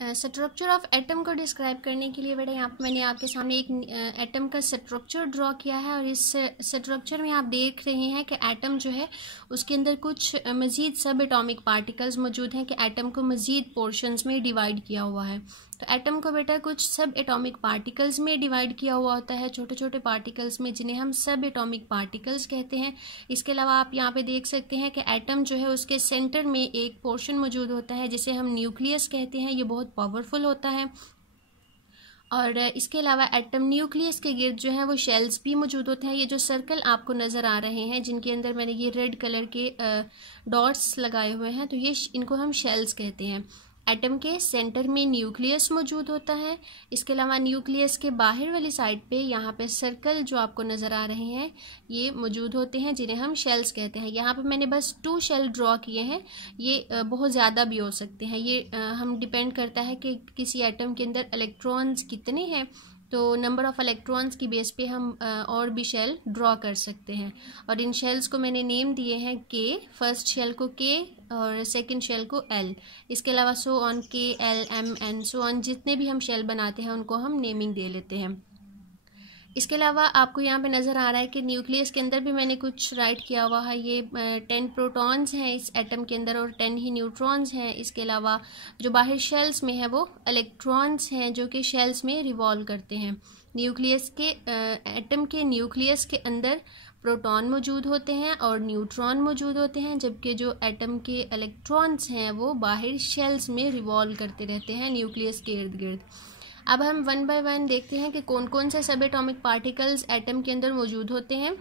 Structure of atom को describe करने के लिए बेटा यहाँ पे मैंने आपके सामने एक एटम का स्ट्रक्चर ड्रॉ किया है और इस स्ट्रक्चर में आप देख रहे हैं कि एटम जो है उसके अंदर कुछ मज़ीद सब एटॉमिक पार्टिकल्स मौजूद हैं कि एटम को मज़ीद पोर्शंस में डिवाइड किया हुआ है। तो एटम को बेटा कुछ सब एटॉमिक पार्टिकल्स में डिवाइड किया हुआ होता है, छोटे छोटे पार्टिकल्स में, जिन्हें हम सब एटॉमिक पार्टिकल्स कहते हैं। इसके अलावा आप यहाँ पे देख सकते हैं कि एटम जो है उसके सेंटर में एक पोर्शन मौजूद होता है जिसे हम न्यूक्लियस कहते हैं। ये बहुत पावरफुल होता है। और इसके अलावा एटम न्यूक्लियस के गिर्द जो है वो शेल्स भी मौजूद होते हैं। ये जो सर्कल आपको नज़र आ रहे हैं जिनके अंदर मैंने ये रेड कलर के डॉट्स लगाए हुए हैं, तो ये इनको हम शेल्स कहते हैं। एटम के सेंटर में न्यूक्लियस मौजूद होता है। इसके अलावा न्यूक्लियस के बाहर वाली साइड पे यहाँ पे सर्कल जो आपको नज़र आ रहे हैं ये मौजूद होते हैं जिन्हें हम शेल्स कहते हैं। यहाँ पे मैंने बस 2 शेल ड्रॉ किए हैं, ये बहुत ज़्यादा भी हो सकते हैं। ये हम डिपेंड करता है कि किसी एटम के अंदर इलेक्ट्रॉन्स कितने हैं, तो नंबर ऑफ़ इलेक्ट्रॉन्स की बेस पे हम और भी शेल ड्रॉ कर सकते हैं। और इन शेल्स को मैंने नेम दिए हैं के, फर्स्ट शेल को के और सेकंड शेल को एल। इसके अलावा so on, K, L, M, N, so on, जितने भी हम शेल बनाते हैं उनको हम नेमिंग दे लेते हैं। इसके अलावा आपको यहाँ पे नज़र आ रहा है कि न्यूक्लियस के अंदर भी मैंने कुछ राइट किया हुआ है। ये 10 प्रोटॉन्स हैं इस एटम के अंदर और 10 ही न्यूट्रॉन्स हैं। इसके अलावा जो बाहर शेल्स में है वो इलेक्ट्रॉन्स हैं जो कि शेल्स में रिवॉल्व करते हैं। न्यूक्लियस के एटम के न्यूक्लियस के अंदर प्रोटॉन मौजूद होते हैं और न्यूट्रॉन मौजूद होते हैं, जबकि जो एटम के इलेक्ट्रॉन्स हैं वो बाहर शेल्स में रिवॉल्व करते रहते हैं न्यूक्लियस के इर्द गिर्द। अब हम 1 बाय 1 देखते हैं कि कौन कौन से सब एटॉमिक पार्टिकल्स एटम के अंदर मौजूद होते हैं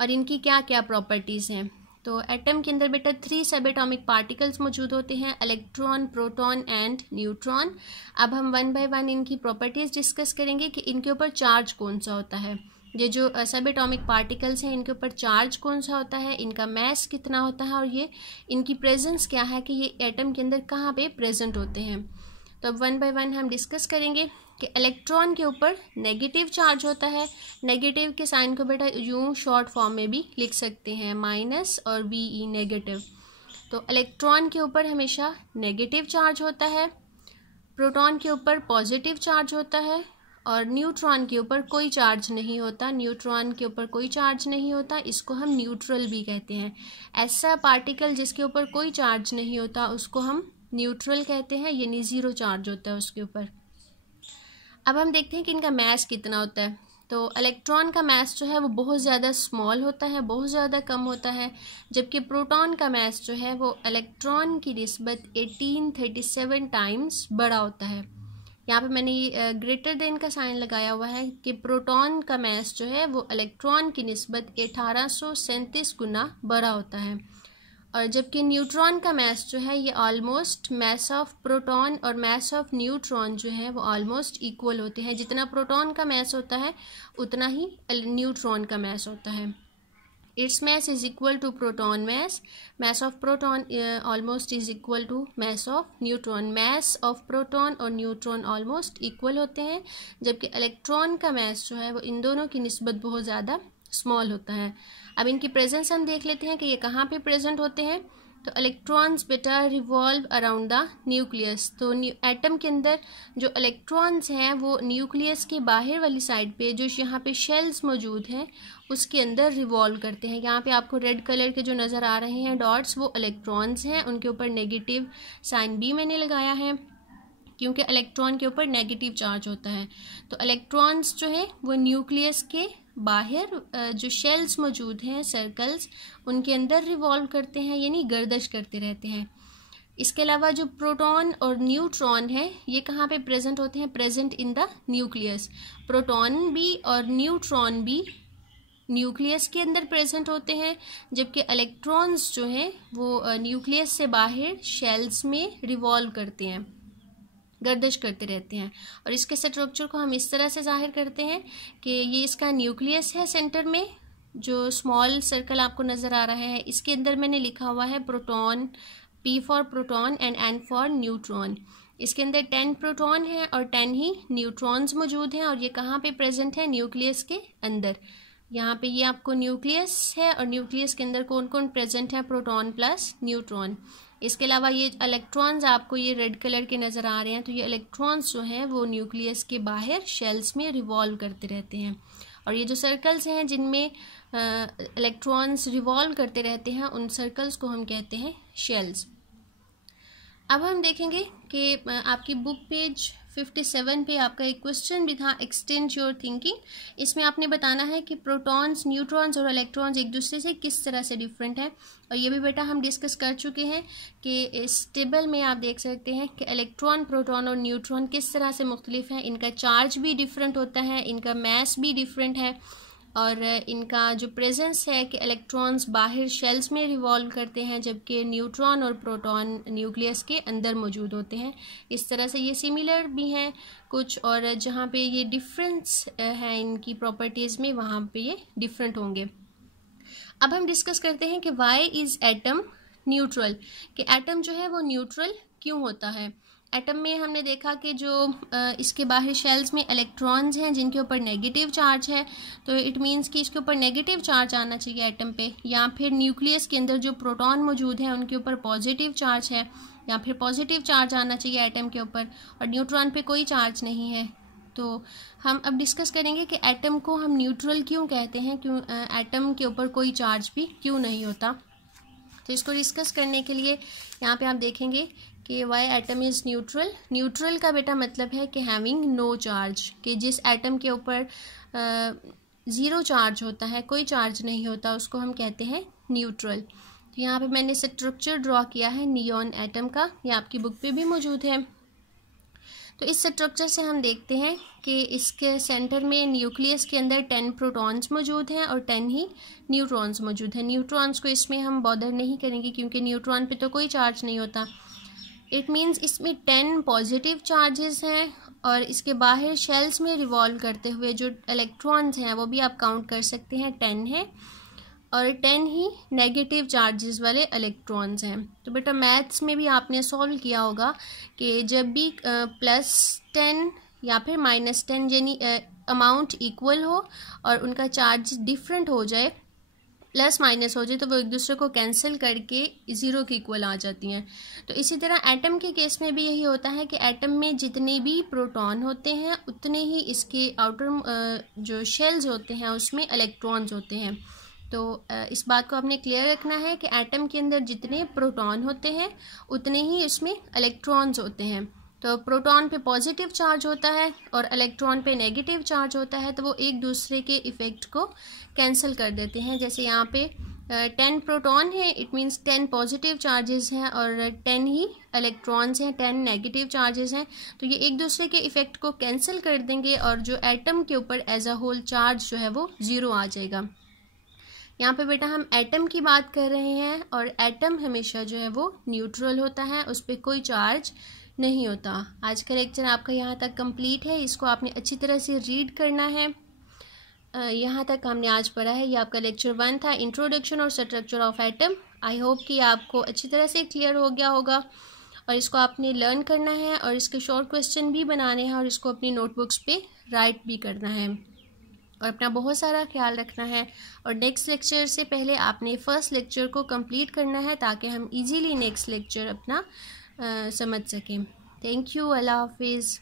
और इनकी क्या क्या प्रॉपर्टीज़ हैं। तो एटम के अंदर बेटा 3 सब एटॉमिक पार्टिकल्स मौजूद होते हैं, इलेक्ट्रॉन, प्रोटॉन एंड न्यूट्रॉन। अब हम 1 बाय 1 इनकी प्रॉपर्टीज़ डिस्कस करेंगे कि इनके ऊपर चार्ज कौन सा होता है। ये जो सब एटॉमिक पार्टिकल्स हैं इनके ऊपर चार्ज कौन सा होता है, इनका मैस कितना होता है और ये इनकी प्रेजेंस क्या है कि ये एटम के अंदर कहाँ पे प्रेजेंट होते हैं। तो अब 1 बाय 1 हम डिस्कस करेंगे कि इलेक्ट्रॉन के ऊपर नेगेटिव चार्ज होता है। नेगेटिव के साइन को बेटा यूं शॉर्ट फॉर्म में भी लिख सकते हैं, माइनस और BE, नेगेटिव। तो इलेक्ट्रॉन के ऊपर हमेशा नेगेटिव चार्ज होता है, प्रोटॉन के ऊपर पॉजिटिव चार्ज होता है और न्यूट्रॉन के ऊपर कोई चार्ज नहीं होता। न्यूट्रॉन के ऊपर कोई चार्ज नहीं होता, इसको हम न्यूट्रल भी कहते हैं। ऐसा पार्टिकल जिसके ऊपर कोई चार्ज नहीं होता उसको हम न्यूट्रल कहते हैं, यानी ज़ीरो चार्ज होता है उसके ऊपर। अब हम देखते हैं कि इनका मैस कितना होता है। तो इलेक्ट्रॉन का मैस जो है वो बहुत ज़्यादा स्मॉल होता है, बहुत ज़्यादा कम होता है, जबकि प्रोटॉन का मैस जो है वो इलेक्ट्रॉन की निस्बत 1837 टाइम्स बड़ा होता है। यहाँ पे मैंने ये ग्रेटर देन का साइन लगाया हुआ है कि प्रोटॉन का मैस जो है वो इलेक्ट्रॉन की निस्बत 1837 गुना बड़ा होता है। और जबकि न्यूट्रॉन का मैस जो है ये ऑलमोस्ट मैस ऑफ प्रोटॉन और मैस ऑफ न्यूट्रॉन जो है वो ऑलमोस्ट इक्वल होते हैं। जितना प्रोटॉन का मैस होता है उतना ही न्यूट्रॉन का मैस होता है। Its mass is equal to proton mass, mass of proton almost is equal to mass of neutron. Mass of proton और न्यूट्रॉन ऑलमोस्ट इक्वल होते हैं, जबकि इलेक्ट्रॉन का मैस जो है वो इन दोनों की निस्बत बहुत ज़्यादा स्मॉल होता है। अब इनकी प्रेजेंस हम देख लेते हैं कि ये कहाँ पे प्रेजेंट होते हैं। तो इलेक्ट्रॉन्स बेटा रिवॉल्व अराउंड द न्यूक्लियस। तो एटम के अंदर जो इलेक्ट्रॉन्स हैं वो न्यूक्लियस के बाहर वाली साइड पे जो यहाँ पे शेल्स मौजूद हैं उसके अंदर रिवॉल्व करते हैं। यहाँ पे आपको रेड कलर के जो नज़र आ रहे हैं डॉट्स वो इलेक्ट्रॉन्स हैं, उनके ऊपर नेगेटिव साइन भी मैंने लगाया है क्योंकि इलेक्ट्रॉन के ऊपर नेगेटिव चार्ज होता है। तो इलेक्ट्रॉन्स जो है वो न्यूक्लियस के बाहर जो शेल्स मौजूद हैं, सर्कल्स, उनके अंदर रिवॉल्व करते हैं, यानी गर्दिश करते रहते हैं। इसके अलावा जो प्रोटॉन और न्यूट्रॉन है ये कहाँ पे प्रेजेंट होते हैं, present in the nucleus. Proton भी और न्यूट्रॉन भी न्यूक्लियस के अंदर प्रेजेंट होते हैं, जबकि इलेक्ट्रॉन्स जो हैं वो न्यूक्लियस से बाहर शेल्स में रिवॉल्व करते हैं, गर्दिश करते रहते हैं। और इसके स्ट्रक्चर को हम इस तरह से जाहिर करते हैं कि ये इसका न्यूक्लियस है, सेंटर में जो स्मॉल सर्कल आपको नज़र आ रहा है इसके अंदर मैंने लिखा हुआ है proton, P for proton and N for neutron. इसके अंदर 10 प्रोटॉन हैं और 10 ही न्यूट्रॉन्स मौजूद हैं और ये कहाँ पे प्रेजेंट है, न्यूक्लियस के अंदर। यहाँ पे ये आपको न्यूक्लियस है और न्यूक्लियस के अंदर कौन कौन प्रेजेंट है, प्रोटॉन प्लस न्यूट्रॉन। इसके अलावा ये इलेक्ट्रॉन्स आपको ये रेड कलर के नज़र आ रहे हैं, तो ये इलेक्ट्रॉन्स जो हैं वो न्यूक्लियस के बाहर शेल्स में रिवॉल्व करते रहते हैं। और ये जो सर्कल्स हैं जिनमें इलेक्ट्रॉन्स रिवॉल्व करते रहते हैं, उन सर्कल्स को हम कहते हैं शेल्स। अब हम देखेंगे कि आपकी बुक पेज 57 पे आपका एक क्वेश्चन भी था, एक्सटेंड योर थिंकिंग। इसमें आपने बताना है कि प्रोटॉन्स, न्यूट्रॉन्स और इलेक्ट्रॉन्स एक दूसरे से किस तरह से डिफरेंट है। और ये भी बेटा हम डिस्कस कर चुके हैं कि इस टेबल में आप देख सकते हैं कि इलेक्ट्रॉन, प्रोटॉन और न्यूट्रॉन किस तरह से मुख्तलिफ हैं। इनका चार्ज भी डिफरेंट होता है, इनका मास भी डिफरेंट है, और इनका जो प्रेजेंस है कि इलेक्ट्रॉन्स बाहर शेल्स में रिवॉल्व करते हैं जबकि न्यूट्रॉन और प्रोटॉन न्यूक्लियस के अंदर मौजूद होते हैं। इस तरह से ये सिमिलर भी हैं कुछ, और जहाँ पे ये डिफरेंस है इनकी प्रॉपर्टीज़ में, वहाँ पे ये डिफरेंट होंगे। अब हम डिस्कस करते हैं कि वाई इज़ एटम न्यूट्रल, कि एटम जो है वो न्यूट्रल क्यों होता है। एटम में हमने देखा कि जो इसके बाहर शेल्स में इलेक्ट्रॉन्स हैं जिनके ऊपर नेगेटिव चार्ज है, तो इट मीन्स कि इसके ऊपर नेगेटिव चार्ज आना चाहिए एटम पे, या फिर न्यूक्लियस के अंदर जो प्रोटॉन मौजूद हैं उनके ऊपर पॉजिटिव चार्ज है, या फिर पॉजिटिव चार्ज आना चाहिए एटम के ऊपर, और न्यूट्रॉन पे कोई चार्ज नहीं है। तो हम अब डिस्कस करेंगे कि एटम को हम न्यूट्रल क्यों कहते हैं, क्यों एटम के ऊपर कोई चार्ज भी क्यों नहीं होता। तो इसको डिस्कस करने के लिए यहाँ पे आप देखेंगे कि Y atom is neutral. Neutral का बेटा मतलब है कि हैविंग नो चार्ज, कि जिस एटम के ऊपर ज़ीरो चार्ज होता है, कोई चार्ज नहीं होता, उसको हम कहते हैं न्यूट्रल। तो यहाँ पे मैंने स्ट्रक्चर ड्रॉ किया है नियॉन एटम का, ये आपकी बुक पे भी मौजूद है। तो इस स्ट्रक्चर से हम देखते हैं कि इसके सेंटर में न्यूक्लियस के अंदर 10 प्रोटॉन्स मौजूद हैं और 10 ही न्यूट्रॉन्स मौजूद हैं। न्यूट्रॉन्स को इसमें हम बॉदर नहीं करेंगे क्योंकि न्यूट्रॉन पे तो कोई चार्ज नहीं होता। इट मीन्स इसमें 10 पॉजिटिव चार्जेस हैं, और इसके बाहर शेल्स में रिवॉल्व करते हुए जो इलेक्ट्रॉन्स हैं वो भी आप काउंट कर सकते हैं, 10 हैं, और 10 ही नेगेटिव चार्जेस वाले इलेक्ट्रॉन्स हैं। तो बेटा मैथ्स में भी आपने सॉल्व किया होगा कि जब भी +10 या फिर -10 यानी अमाउंट इक्वल हो और उनका चार्ज डिफरेंट हो जाए, प्लस माइनस हो जाए, तो वो एक दूसरे को कैंसिल करके ज़ीरो के इक्वल आ जाती हैं। तो इसी तरह एटम के केस में भी यही होता है कि एटम में जितने भी प्रोटॉन होते हैं उतने ही इसके आउटर जो शेल्स होते हैं उसमें इलेक्ट्रॉन्स होते हैं। तो इस बात को आपने क्लियर रखना है कि एटम के अंदर जितने प्रोटॉन होते हैं उतने ही इसमें इलेक्ट्रॉन्स होते हैं। तो प्रोटॉन पे पॉजिटिव चार्ज होता है और इलेक्ट्रॉन पे नेगेटिव चार्ज होता है, तो वो एक दूसरे के इफ़ेक्ट को कैंसिल कर देते हैं। जैसे यहाँ पे 10 प्रोटॉन है, इट मीन्स 10 पॉजिटिव चार्जेस हैं और 10 ही इलेक्ट्रॉन्स हैं, 10 नेगेटिव चार्जेस हैं, तो ये एक दूसरे के इफ़ेक्ट को कैंसिल कर देंगे और जो एटम के ऊपर एज अ होल चार्ज जो है वो ज़ीरो आ जाएगा। यहाँ पे बेटा हम एटम की बात कर रहे हैं और एटम हमेशा जो है वो न्यूट्रल होता है, उस पर कोई चार्ज नहीं होता। आज का लेक्चर आपका यहाँ तक कंप्लीट है, इसको आपने अच्छी तरह से रीड करना है। यहाँ तक हमने आज पढ़ा है, ये आपका लेक्चर 1 था, इंट्रोडक्शन और structure of atom. I hope कि आपको अच्छी तरह से क्लियर हो गया होगा और इसको आपने लर्न करना है और इसके शॉर्ट क्वेश्चन भी बनाने हैं और इसको अपनी नोटबुक्स पे राइट भी करना है और अपना बहुत सारा ख्याल रखना है। और नेक्स्ट लेक्चर से पहले आपने फर्स्ट लेक्चर को कंप्लीट करना है ताकि हम इजीली नेक्स्ट लेक्चर अपना समझ सकें। थैंक यू, अल्लाह हाफिज़।